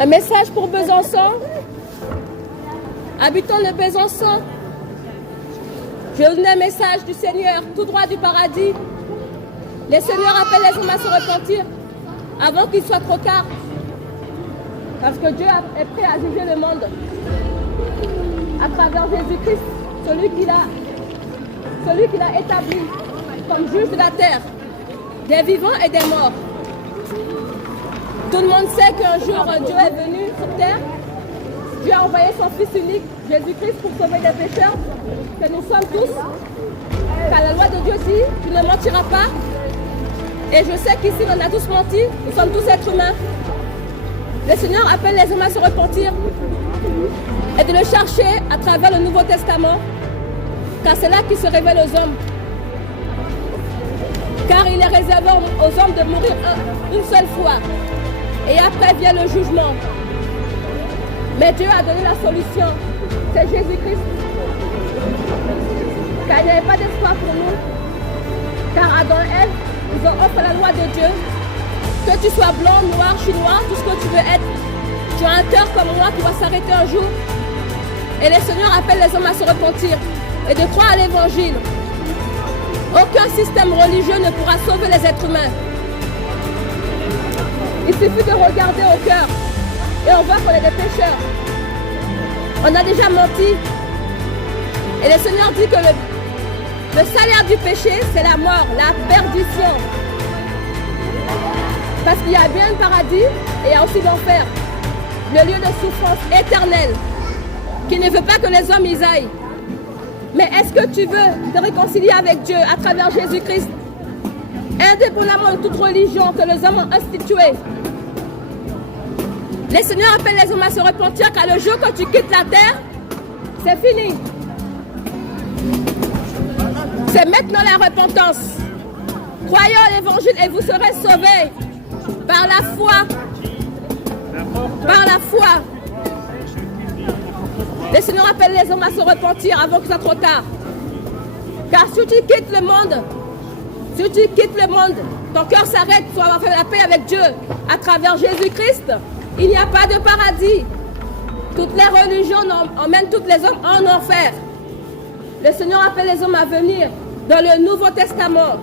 Un message pour Besançon. Habitants de Besançon. Je vais vous donner un message du Seigneur, tout droit du paradis. Le Seigneur appelle les hommes à se repentir avant qu'il soit trop tard. Parce que Dieu est prêt à juger le monde à travers Jésus-Christ, celui qu'il a établi comme juge de la terre, des vivants et des morts. Tout le monde sait qu'un jour Dieu est venu sur terre. Dieu a envoyé son Fils unique, Jésus-Christ, pour sauver des pécheurs, que nous sommes tous. Car la loi de Dieu dit, tu ne mentiras pas. Et je sais qu'ici, on a tous menti, nous sommes tous êtres humains. Le Seigneur appelle les hommes à se repentir et de le chercher à travers le Nouveau Testament, car c'est là qu'il se révèle aux hommes. Car il est réservé aux hommes de mourir une seule fois. Et après vient le jugement. Mais Dieu a donné la solution. C'est Jésus-Christ. Car il n'y avait pas d'espoir pour nous. Car Adam et Ève, ils ont offert la loi de Dieu. Que tu sois blanc, noir, chinois, tout ce que tu veux être. Tu as un cœur comme moi qui va s'arrêter un jour. Et le Seigneur appelle les hommes à se repentir et de croire à l'évangile. Aucun système religieux ne pourra sauver les êtres humains. Il suffit de regarder au cœur et on voit qu'on est des pécheurs. On a déjà menti. Et le Seigneur dit que le salaire du péché, c'est la mort, la perdition. Parce qu'il y a bien le paradis et il y a aussi l'enfer. Le lieu de souffrance éternelle qui ne veut pas que les hommes y aillent. Mais est-ce que tu veux te réconcilier avec Dieu à travers Jésus-Christ, indépendamment de toute religion que les hommes ont instituée? Le Seigneur appelle les hommes à se repentir car le jour que tu quittes la terre, c'est fini. C'est maintenant la repentance. Croyez à l'évangile et vous serez sauvés par la foi. Par la foi. Le Seigneur appelle les hommes à se repentir avant que ce soit trop tard. Car si tu quittes le monde, ton cœur s'arrête, tu vas faire la paix avec Dieu à travers Jésus-Christ. Il n'y a pas de paradis. Toutes les religions emmènent tous les hommes en enfer. Le Seigneur appelle les hommes à venir dans le Nouveau Testament.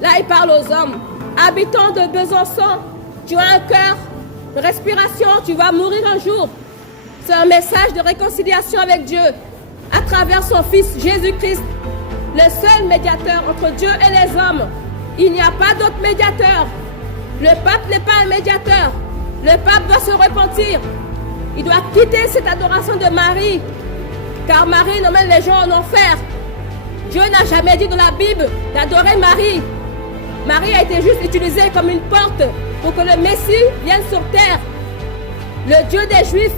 Là, il parle aux hommes. Habitants de Besançon, tu as un cœur de respiration, tu vas mourir un jour. C'est un message de réconciliation avec Dieu à travers son Fils Jésus-Christ, le seul médiateur entre Dieu et les hommes. Il n'y a pas d'autre médiateur. Le pape n'est pas un médiateur. Le pape doit se repentir. Il doit quitter cette adoration de Marie, car Marie emmène les gens en enfer. Dieu n'a jamais dit dans la Bible d'adorer Marie. Marie a été juste utilisée comme une porte pour que le Messie vienne sur terre. Le Dieu des Juifs.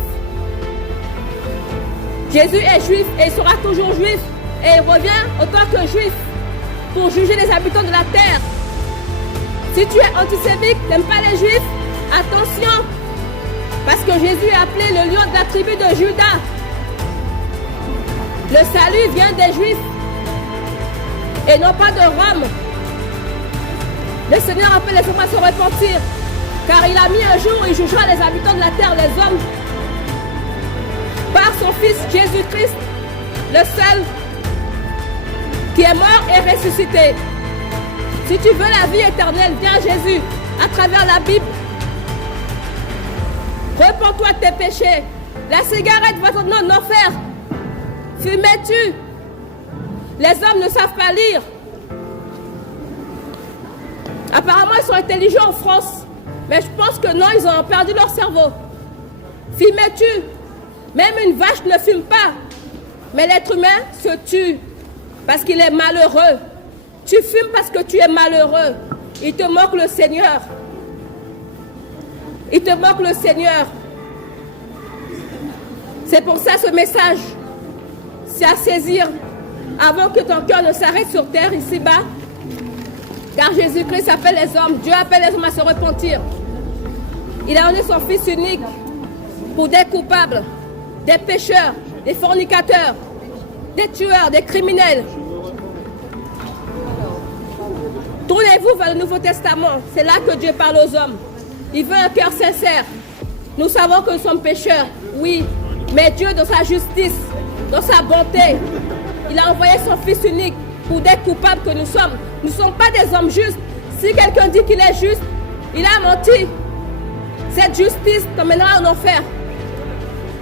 Jésus est juif et il sera toujours juif. Et il revient en tant que juif pour juger les habitants de la terre. Si tu es antisémite, n'aimes pas les juifs, attention. Parce que Jésus est appelé le lion de la tribu de Juda. Le salut vient des juifs et non pas de Rome. Le Seigneur appelle les hommes à se repentir, car il a mis un jour où il jugera les habitants de la terre, les hommes, par son Fils Jésus-Christ, le seul qui est mort et ressuscité. Si tu veux la vie éternelle, viens à Jésus à travers la Bible. Repends-toi de tes péchés. La cigarette va t'emmener en enfer. Fumais-tu? Les hommes ne savent pas lire. Apparemment, ils sont intelligents en France. Mais je pense que non, ils ont perdu leur cerveau. Fumais-tu? Même une vache ne fume pas. Mais l'être humain se tue parce qu'il est malheureux. Tu fumes parce que tu es malheureux. Il te moque le Seigneur. Il te moque le Seigneur. C'est pour ça ce message, c'est à saisir avant que ton cœur ne s'arrête sur terre ici-bas. Car Jésus-Christ appelle les hommes, Dieu appelle les hommes à se repentir. Il a donné son Fils unique pour des coupables, des pécheurs, des fornicateurs, des tueurs, des criminels. Tournez-vous vers le Nouveau Testament, c'est là que Dieu parle aux hommes. Il veut un cœur sincère. Nous savons que nous sommes pécheurs, oui, mais Dieu, dans sa justice, dans sa bonté, il a envoyé son Fils unique pour des coupables que nous sommes. Nous ne sommes pas des hommes justes. Si quelqu'un dit qu'il est juste, il a menti. Cette justice t'emmènera en enfer.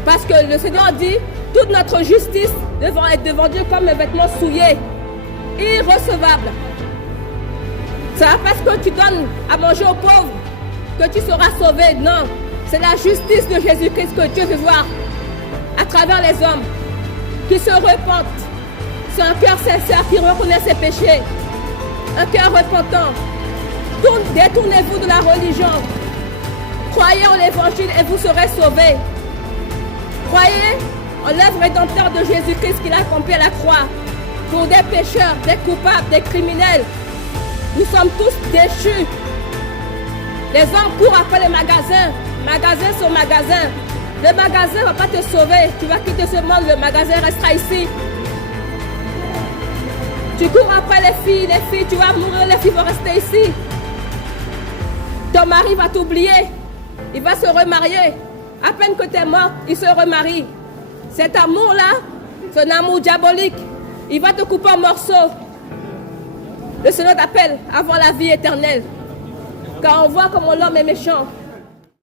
Parce que le Seigneur dit, toute notre justice devra être devant Dieu comme un vêtement souillé, irrecevable. Ce n'est pas parce que tu donnes à manger aux pauvres que tu seras sauvé. Non, c'est la justice de Jésus-Christ que Dieu veut voir à travers les hommes qui se repentent. C'est un cœur sincère qui reconnaît ses péchés. Un cœur repentant. Détournez-vous de la religion. Croyez en l'évangile et vous serez sauvés. Croyez en l'œuvre rédempteur de Jésus-Christ qu'il a accompli à la croix. Pour des pécheurs, des coupables, des criminels. Nous sommes tous déchus. Les hommes courent après les magasins. Magasin sur magasin. Le magasin ne va pas te sauver. Tu vas quitter ce monde, le magasin restera ici. Tu cours après les filles, tu vas mourir, les filles vont rester ici. Ton mari va t'oublier. Il va se remarier. À peine que tu es morte, il se remarie. Cet amour-là, c'est un amour diabolique. Il va te couper en morceaux. Le Seigneur t'appelle avant la vie éternelle. Car on voit comment l'homme est méchant.